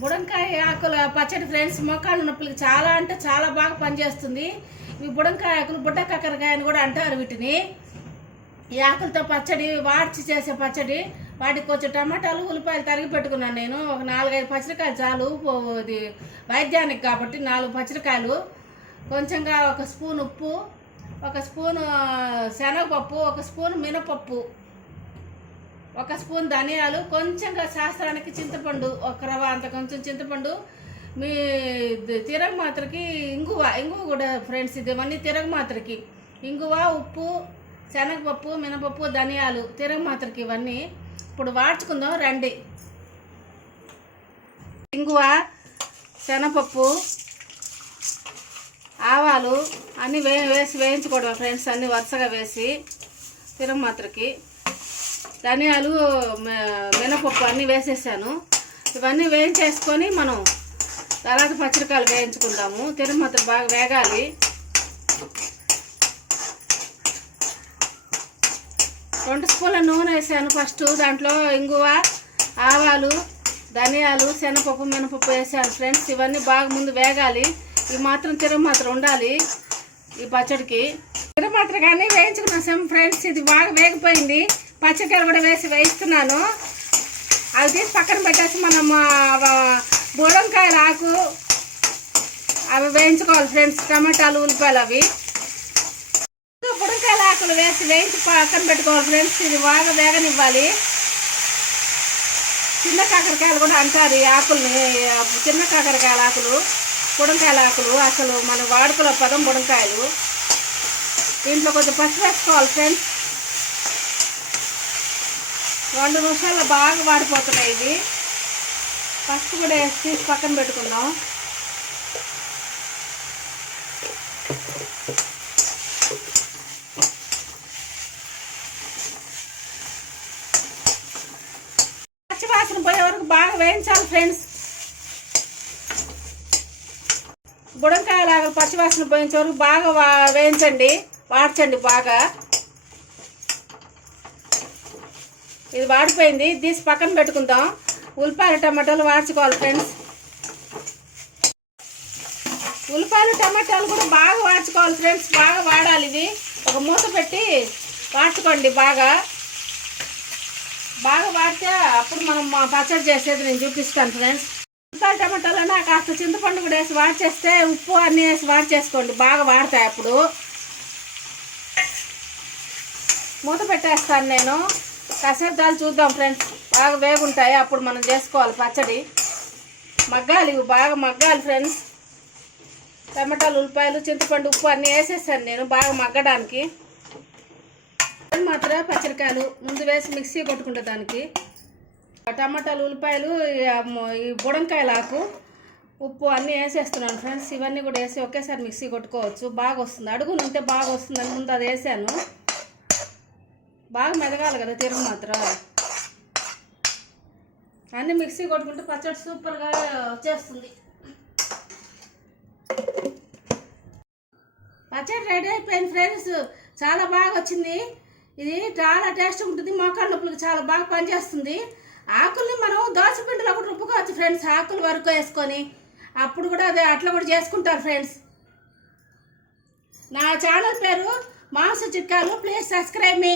బుడంకాయ ఆకుల పచ్చడి ఫ్రెండ్స్ మోకాళ్ళ నొప్పులకి చాలా అంటే చాలా బాగా పనిచేస్తుంది. ఈ బుడంకాయ ఆకులు బుడ్డ కాకరకాయ అని కూడా అంటారు వీటిని. ఈ ఆకులతో పచ్చడి వాడ్చి చేసే పచ్చడి. వాటికి కొంచెం టమాటాలు ఉల్లిపాయలు తరిగి పెట్టుకున్నాను నేను. ఒక 4-5 పచ్చడికాయలు చాలు ఇది వైద్యానికి కాబట్టి. 4 పచ్చడికాయలు, కొంచెంగా 1 స్పూన్ ఉప్పు, 1 స్పూన్ శనగపప్పు, 1 స్పూన్ మినపప్పు, 1 స్పూన్ ధనియాలు, కొంచెంగా శాస్త్రానికి చింతపండు, 1 రవ్వ అంత కొంచెం చింతపండు. మీ తిరగమాత్రకి ఇంగువ కూడా ఫ్రెండ్స్. ఇవన్నీ తిరగమాత్రకి ఇంగువ, ఉప్పు, శనగపప్పు, మినపప్పు, ధనియాలు తిరగమాత్రకి ఇవన్నీ. ఇప్పుడు వాడ్చుకుందాం రండి. ఇంగువ, శనగపప్పు, ఆవాలు అన్నీ వేసి వేయించుకోవడం ఫ్రెండ్స్. అన్నీ వరుసగా వేసి తిరగమాత్రకి. ధనియాలు, మినపప్పు అన్నీ వేసేసాను. ఇవన్నీ వేయించేసుకొని మనం తర్వాత పచ్చడికాయలు వేయించుకుందాము. తిరగమాత్ర బాగా వేగాలి. రెండు స్పూన్ల నూనె వేసాను ఫస్ట్. దాంట్లో ఇంగువ, ఆవాలు, ధనియాలు, శనగపప్పు, మినపప్పు వేసాను ఫ్రెండ్స్. ఇవన్నీ బాగా ముందు వేగాలి. ఇవి మాత్రం తిరగమాత్ర ఉండాలి ఈ పచ్చడికి. తిరగమాత్ర కానీ వేయించుకున్నాం ఫ్రెండ్స్. ఇది బాగా వేగిపోయింది. పచ్చడికాయలు కూడా వేయిస్తున్నాను. అవి తీసి పక్కన పెట్టేసి మనం బుడంకాయల ఆకు అవి వేయించుకోవాలి ఫ్రెండ్స్. టమాటాలు, ఉల్లిపాయలు అవి బుడంకాయల ఆకులు వేయించి పక్కన పెట్టుకోవాలి ఫ్రెండ్స్. ఇది బాగా వేగనివ్వాలి. చిన్న కాకరకాయలు కూడా అంటారు ఈ ఆకుల్ని. చిన్న కాకరకాయల ఆకులు, బుడంకాయల ఆకులు. అసలు మన వాడుకల పదం బుడంకాయలు. దీంట్లో కొంచెం పసుపు వేసుకోవాలి ఫ్రెండ్స్. 2 నిమిషాల్లో బాగా వాడిపోతున్నాయి ఇవి. పసుపు కూడా వేసి తీసి పక్కన పెట్టుకుందాం. పచ్చివాసన పోయే వరకు బాగా వేయించాలి ఫ్రెండ్స్. బుడంకాయలాగా పచ్చివాసన పోయించే వరకు బాగా వేయించండి, వాడ్చండి బాగా. ఇది వాడిపోయింది. తీసి పక్కన పెట్టుకుందాం. ఉల్లిపాయలు, టమాటాలు వాడ్చుకోవాలి ఫ్రెండ్స్. ఉల్లిపాయలు, టమాటాలు కూడా బాగా వాడ్చుకోవాలి ఫ్రెండ్స్. బాగా వాడాలి. ఇది ఒక మూత పెట్టి వాడ్చుకోండి. బాగా వాడితే అప్పుడు మనం పచ్చడి చేసేది నేను చూపిస్తాను ఫ్రెండ్స్. ఉల్లిపాయలు, టమాటాలు కాస్త చింతపండు కూడా వేసి వాడ్చేస్తే, ఉప్పు అన్నీ వేసి వాడ్చేసుకోండి. బాగా వాడతాయి అప్పుడు. మూత పెట్టేస్తాను నేను. కాసేపు దాన్ని చూద్దాం ఫ్రెండ్స్. బాగా వేగుంటాయి. అప్పుడు మనం చేసుకోవాలి పచ్చడి. మగ్గాలి, ఇవి బాగా మగ్గాలి ఫ్రెండ్స్. టమాటాలు, ఉల్లిపాయలు, చింతపండు, ఉప్పు అన్నీ వేసేసాను నేను బాగా మగ్గడానికి. మాత్రం పచ్చడికాయలు ముందు వేసి మిక్సీ కొట్టుకుంటా. దానికి టమాటాలు, ఉల్లిపాయలు, ఈ బుడంకాయల ఆకు, ఉప్పు అన్నీ వేసేస్తున్నాను ఫ్రెండ్స్. ఇవన్నీ కూడా వేసి ఒకేసారి మిక్సీ కొట్టుకోవచ్చు. బాగా వస్తుంది. అడుగులు ఉంటే బాగా వస్తుందని ముందు అది వేసాను. బాగా మెదగాలి కదా తిరగమాత్ర. అన్నీ మిక్సీ కొట్టుకుంటే పచ్చడి సూపర్గా వచ్చేస్తుంది. పచ్చడి రెడీ అయిపోయింది ఫ్రెండ్స్. చాలా బాగా వచ్చింది. ఇది చాలా టేస్ట్ ఉంటుంది. మోకాళ్ళ నొప్పులకు చాలా బాగా పనిచేస్తుంది. ఆకుల్ని మనం దోసపిండిలో కూడా రుబ్బుకోవచ్చు ఫ్రెండ్స్. ఆకులు వరకు వేసుకొని అప్పుడు కూడా అదే అట్లా కూడా చేసుకుంటారు ఫ్రెండ్స్. నా ఛానల్ పేరు మాంస చిట్కాలు. Please subscribe me.